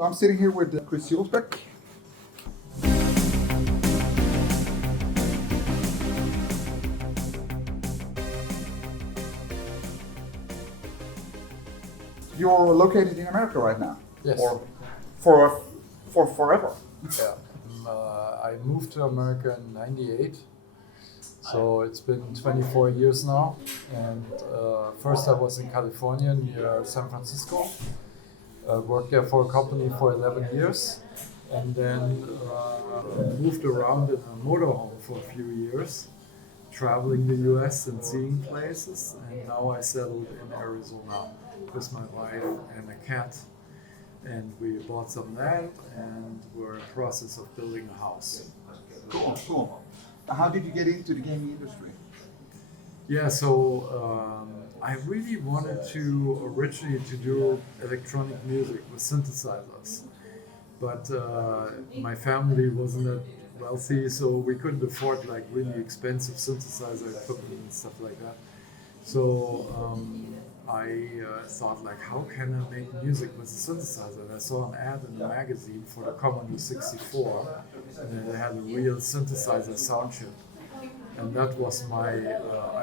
I'm sitting here with Chris Huelsbeck. You're located in America right now, Yes. or for forever. Yeah. I moved to America in '98, so it's been 24 years now. And first I was in California near San Francisco. Worked there for a company for 11 years, and then moved around in a motorhome for a few years, traveling the US and seeing places. And now I settled in Arizona with my wife and a cat. And we bought some land and we're in the process of building a house. Cool, cool. How did you get into the gaming industry? Yeah, so I really wanted to originally to do electronic music with synthesizers, but my family wasn't that wealthy, so we couldn't afford like really expensive synthesizer equipment and stuff like that. So I thought like, how can I make music with a synthesizer? And I saw an ad in a magazine for the Commodore 64, and it had a real synthesizer sound chip. And that was my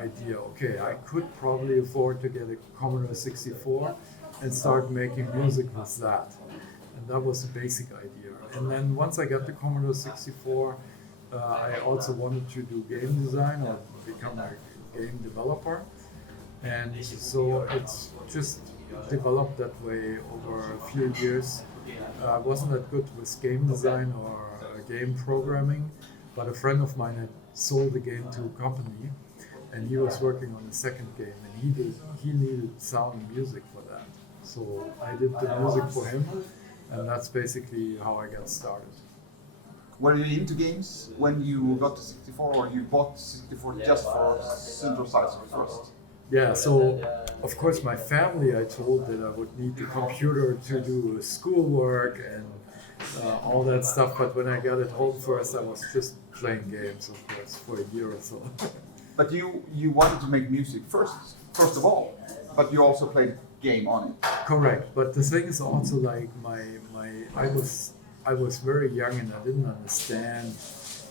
idea. Okay, I could probably afford to get a Commodore 64 and start making music with that. And that was the basic idea. And then once I got the Commodore 64, I also wanted to do game design or become a game developer. And so it's just developed that way over a few years. I wasn't that good with game design or game programming, but a friend of mine had sold the game to a company, and he was working on the second game, and he needed sound and music for that. So I did the music for him, and that's basically how I got started. Were you into games when you got to 64, or you bought 64 just for synthesizer first? Yeah, so of course my family, I told that I would need the computer to do schoolwork and all that stuff, but when I got it home first, I was just playing games, of course, for a year or so. But you wanted to make music first of all, but you also played game on it. Correct, but the thing is also like I was very young and I didn't understand,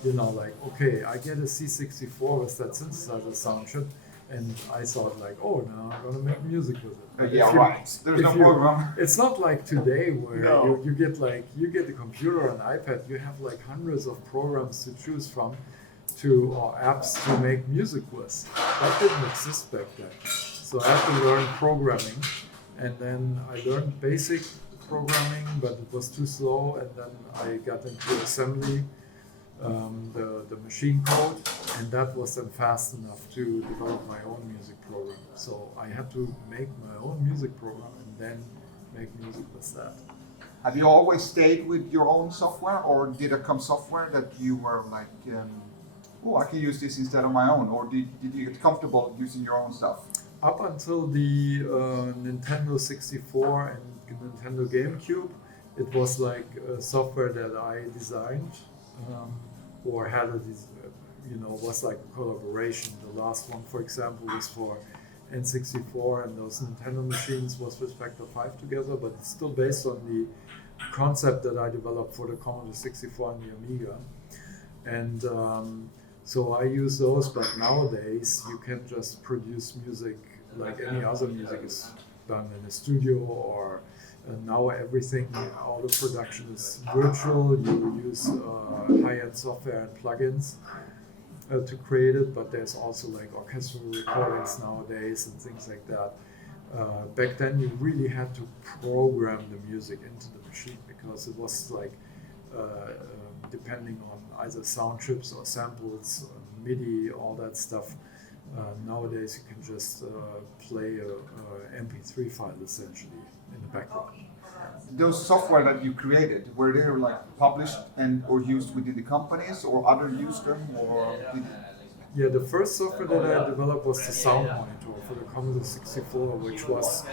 like, okay, I get a C64 with that synthesizer sound chip, and I thought like, oh, now I'm gonna make music with it. But Right. There's no program. It's not like today where No. you get a computer or an iPad, you have like hundreds of programs to choose from, or apps to make music with. That didn't exist back then. So I had to learn programming, and then I learned basic programming, but it was too slow, and then I got into assembly. The machine code, and that was then fast enough to develop my own music program. So I had to make my own music program and then make music with that. Have you always stayed with your own software, or did there come software that you were like, oh, I can use this instead of my own, or did you get comfortable using your own stuff? Up until the Nintendo 64 and Nintendo GameCube, it was like software that I designed. Or had was like a collaboration. The last one, for example, was for N64, and those Nintendo machines was with Factor 5 together, but it's still based on the concept that I developed for the Commodore 64 and the Amiga. And so I use those, but nowadays you can just produce music like any other music is done in a studio, or now everything, all the production is virtual. You use high-end software and plugins to create it, but there's also like orchestral recordings nowadays and things like that. Back then you really had to program the music into the machine, because it was like depending on either sound chips or samples, MIDI, all that stuff. Nowadays you can just play a MP3 file essentially in the background. Those software that you created, were they like published and or used within the companies, or others used them, or did... Yeah, the first software that I developed was the Soundmonitor for the Commodore 64, which was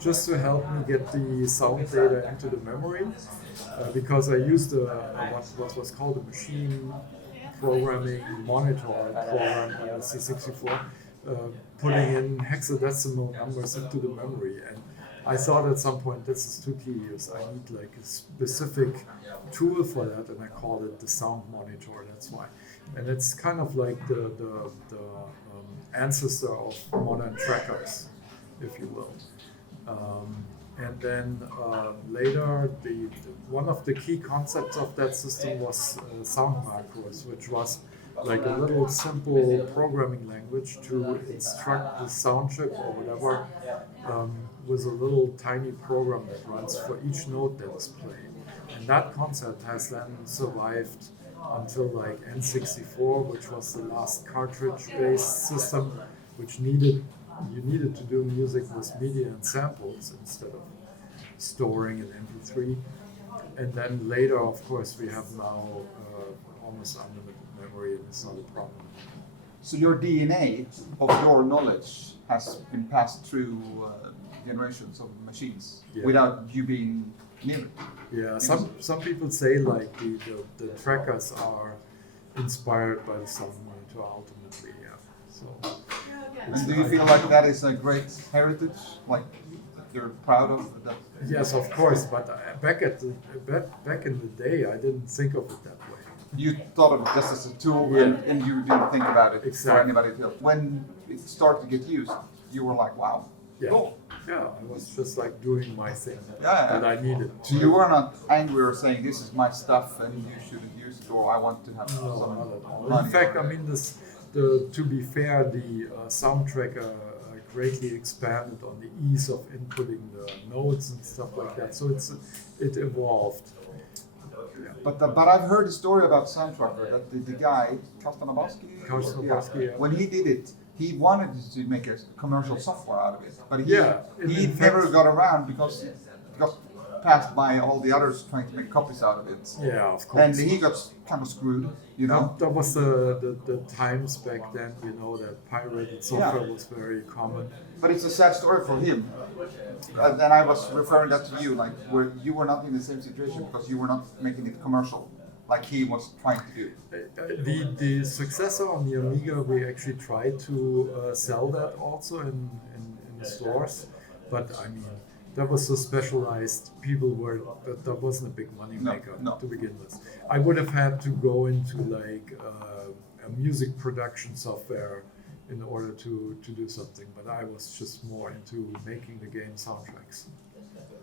just to help me get the sound data into the memory, because I used what was called a machine programming monitor program on the C64, putting in hexadecimal numbers into the memory. And I thought at some point this is too tedious. I need like a specific tool for that, and I called it the Soundmonitor. That's why, and it's kind of like the ancestor of modern trackers, if you will. And then later, one of the key concepts of that system was sound macros, which was like a little simple programming language to instruct the sound chip or whatever with a little tiny program that runs for each note that is played. And that concept has then survived until like N64, which was the last cartridge-based system, which you needed to do music with media and samples instead of storing an MP3. And then later, of course, we have now almost unlimited memory, and it's not a problem. So your DNA of your knowledge has been passed through generations of machines without you being near it. Yeah, some people say like the trackers are inspired by the Soundmonitor ultimately. Yeah, so. And do you feel like that is a great heritage, like you're proud of that? Yes, of course. But back in the day, I didn't think of it that way. You thought of it just as a tool, and you didn't think about it for anybody else. When it started to get used, you were like, "Wow, cool." Yeah, I was just like doing my thing that I needed. So you were not angry or saying, "This is my stuff and you shouldn't use it," or "I want to have some money." In fact, I mean, to be fair, the sound tracker greatly expanded on the ease of inputting the notes and stuff like that. So it evolved. But I've heard a story about Soundtracker that the guy Karsten Obarski, when he did it, he wanted to make a commercial software out of it, but he never got around because it got passed by all the others trying to make copies out of it. Yeah, of course. And he got kind of screwed, you know. That was the times back then, you know, that pirated software was very common. But it's a sad story for him. And then I was referring that to you, like where you were not in the same situation because you were not making it commercial, like he was trying to do. The successor on the Amiga, we actually tried to sell that also in the stores, but I mean, that was so specialized. People were that wasn't a big money maker to begin with. I would have had to go into like a music production software in order to do something, but I was just more into making the game soundtracks.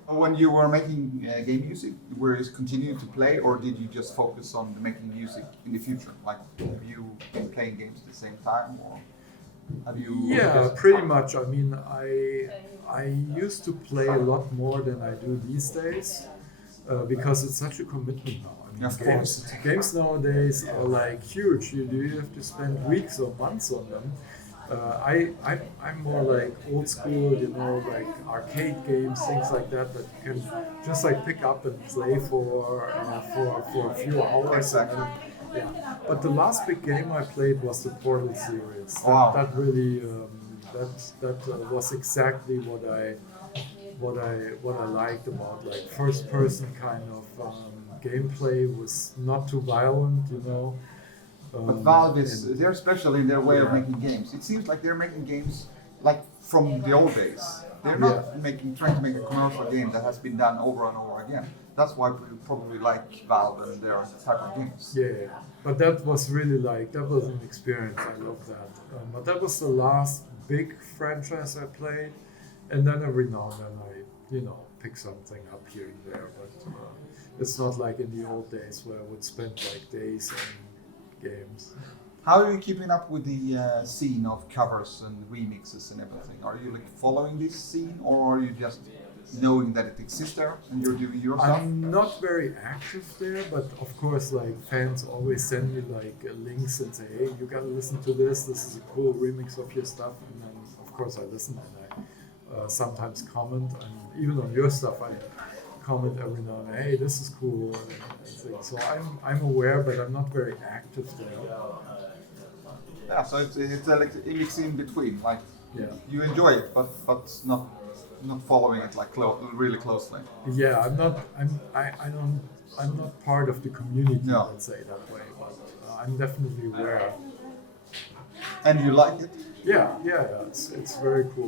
When you were making game music, were you continuing to play, or did you just focus on making music in the future? Like, have you been playing games at the same time, or have you? Yeah, pretty much. I mean, I used to play a lot more than I do these days because it's such a commitment now. I mean, games nowadays are like huge. You have to spend weeks or months on them. I'm more like old school, you know, like arcade games, things like that you can just like pick up and play for a few hours. And then, But the last big game I played was the Portal series. That really that was exactly what I liked about like first person kind of gameplay. Was not too violent, you know. But Valve they're special in their way of making games. It seems like they're making games like from the old days. They're not trying to make a commercial game that has been done over and over again. That's why we probably like Valve and their type of games. Yeah, but that was really that was an experience. I love that. But that was the last big franchise I played, and then every now and then I, pick something up here and there. But it's not like in the old days where I would spend like days on games. How are you keeping up with the scene of covers and remixes and everything? Are you like following this scene, or are you just knowing that it exists there and you're doing your stuff? I'm not very active there, but of course, like fans always send me like links and say, "Hey, you gotta listen to this. This is a cool remix of your stuff." And then, of course, I listen and I sometimes comment, and even on your stuff, I comment every now and then, "Hey, this is cool." So I'm aware, but I'm not very active there. Yeah, so it's like a mix in between. Like you enjoy it, but not following it like really closely. Yeah, I'm not part of the community. Let's say that way, but I'm definitely aware. And you like it? It's very cool.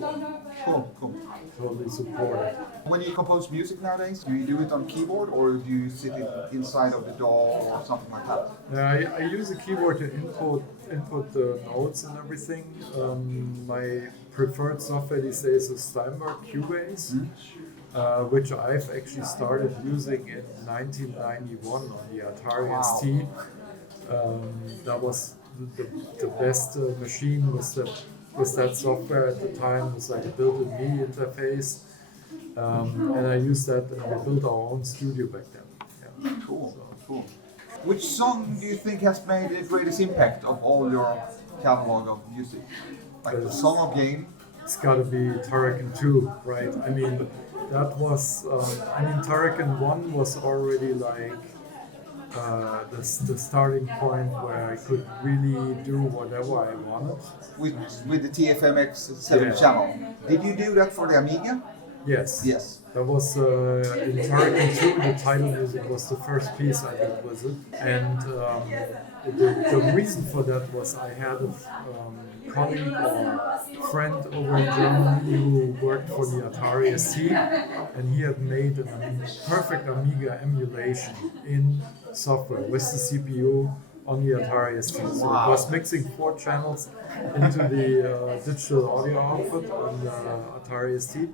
Cool. Totally support it. When you compose music nowadays, do you do it on keyboard or do you sit it inside of the DAW or something like that? I use a keyboard to input the notes and everything. My preferred software these days is Steinberg Cubase, which I've actually started using in 1991 on the Atari ST. That was the best machine with that software at the time. It was like a built-in MIDI interface, and I used that, and we built our own studio back then. Yeah. Cool. Which song do you think has made the greatest impact of all your catalog of music? Like the song or game? It's got to be Turrican 2, right? I mean, that was. Turrican 1 was already like. The starting point where I could really do whatever I wanted. With the TFMX 7 channel. Did you do that for the Amiga? Yes. That was in Turrican 2, the title music was the first piece I did with it. And the reason for that was I had a colleague or friend over in Germany who worked for the Atari ST, and he had made a perfect Amiga emulation in software with the CPU on the Atari ST. So it was mixing 4 channels into the digital audio output on the Atari ST.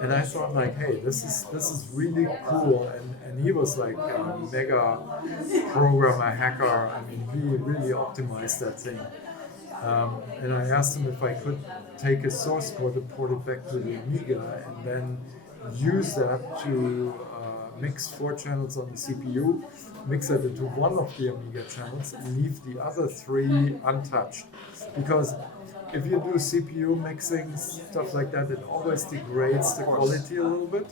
And I thought like, hey, this is really cool. And he was like a mega programmer, hacker. I mean, he really optimized that thing. And I asked him if I could take his source code and port it back to the Amiga and then use that to mix 4 channels on the CPU, mix it into one of the Amiga channels and leave the other 3 untouched. Because if you do CPU mixing, stuff like that, it always degrades the quality a little bit.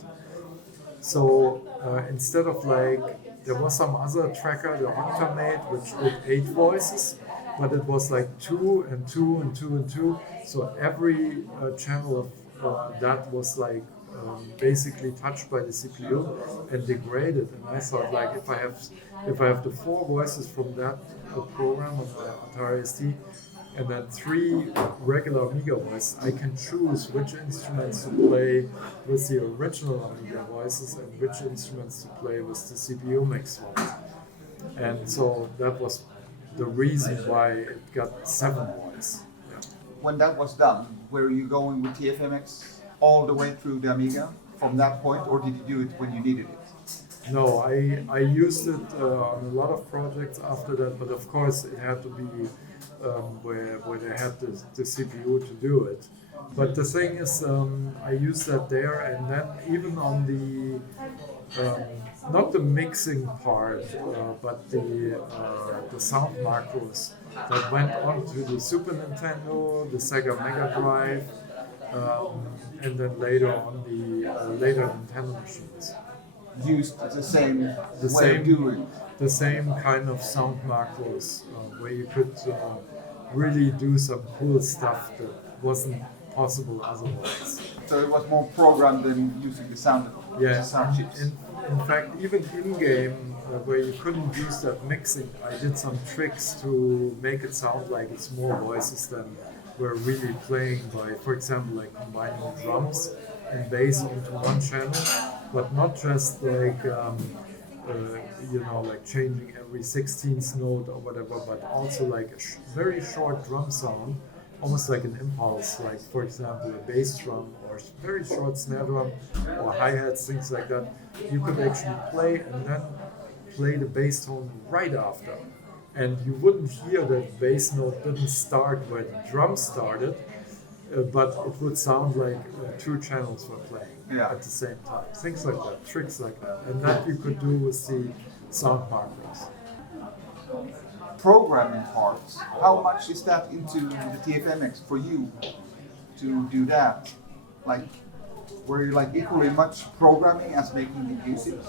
So instead of like, there was some other tracker, the Octa made, which did 8 voices, but it was like 2 and 2 and 2 and 2. So every channel of that was like basically touched by the CPU and degraded. And I thought like, if I have the 4 voices from that program on the Atari ST, and then 3 regular Amiga voices, I can choose which instruments to play with the original Amiga voices and which instruments to play with the CPU mix ones. And so that was the reason why it got 7 voices. Yeah. When that was done, were you going with TFMX all the way through the Amiga from that point, or did you do it when you needed it? No, I used it on a lot of projects after that, but of course it had to be where they had the CPU to do it. But the thing is, I used that there, and then even on the not the mixing part, but the sound macros that went onto the Super Nintendo, the Sega Mega Drive, and then later on the later Nintendo machines. Used the same way of doing. The same kind of sound macros where you could really do some cool stuff that wasn't possible otherwise. So it was more programmed than using the sound chips. In fact, even in-game, where you couldn't use that mixing, I did some tricks to make it sound like it's more voices than we're really playing by, for example, like combining drums and bass onto one channel, but not just like like changing every 16th note or whatever, but also like a very short drum sound, almost like an impulse, like for example a bass drum or very short snare drum or hi-hats, things like that. You could actually play and then play the bass tone right after. And you wouldn't hear that bass note didn't start where the drum started, but it would sound like 2 channels were playing at the same time. Things like that, tricks like that. And that you could do with the sound macros. Programming parts, how much is that into the TFMX for you to do that? Like, were you like equally much programming as making the music?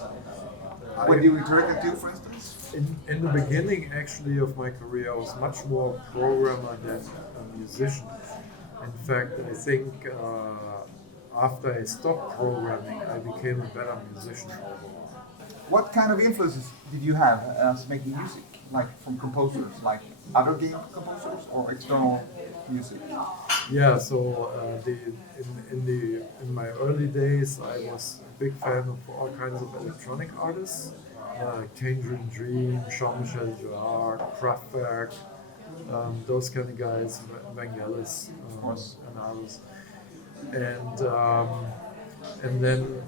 When you were Turrican 2, for instance? In the beginning, actually, of my career, I was much more a programmer than a musician. In fact, I think after I stopped programming, I became a better musician overall. What kind of influences did you have as making music? Like from composers, like other game composers or external music? Yeah, so in my early days, I was a big fan of all kinds of electronic artists, like Tangerine Dream, Jean-Michel, Kraftwerk, those kind of guys, Vangelis, and others, and then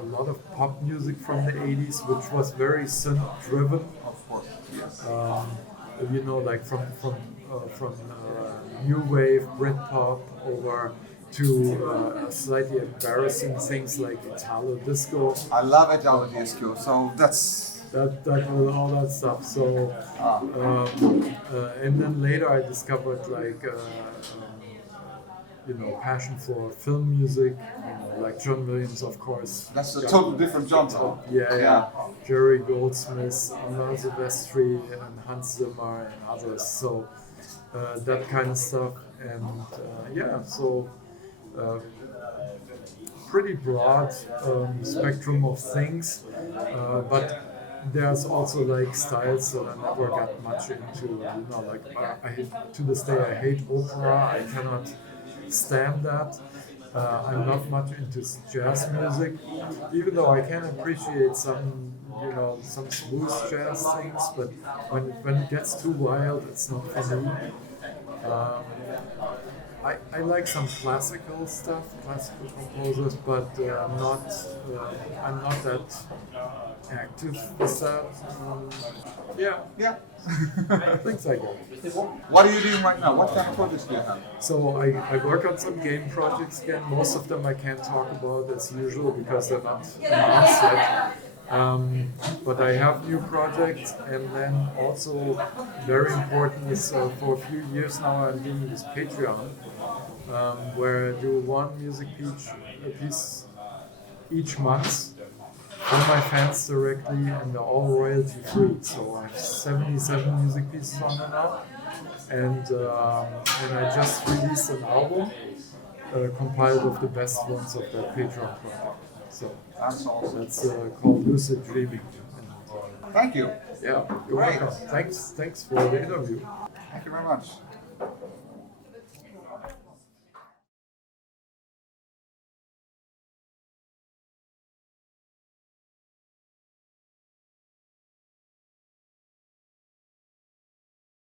a lot of pop music from the 80s, which was very synth-driven. Of course, yes. You know, like from new wave Britpop over to slightly embarrassing things like Italo disco. I love Italo disco, so that's that was all that stuff. So and then later I discovered like you know, passion for film music, you know, like John Williams, of course. That's a totally different genre. Yeah. Jerry Goldsmith, Alan Silvestri, and Hans Zimmer, and others. So that kind of stuff, and so pretty broad spectrum of things, but there's also like styles that I never got much into. You know, like to this day I hate opera. I cannot stand that. I'm not much into jazz music, even though I can appreciate some, you know, some smooth jazz things. But when it gets too wild, it's not for me. I like some classical stuff, classical composers, but I'm not that active with that. Yeah. Things like that. What are you doing right now? What kind of projects do you have? So I work on some game projects again. Most of them I can't talk about as usual because they're not announced yet. But I have new projects, and then also very important is for a few years now I'm doing this Patreon, where I do one music piece each month for my fans directly, and they're all royalty free. So I have 77 music pieces on there now, and I just released an album compiled of the best ones of that Patreon project. So that's awesome. That's called Lucid Dreaming. Thank you. Yeah, you're welcome. Thanks for the interview. Thank you very much.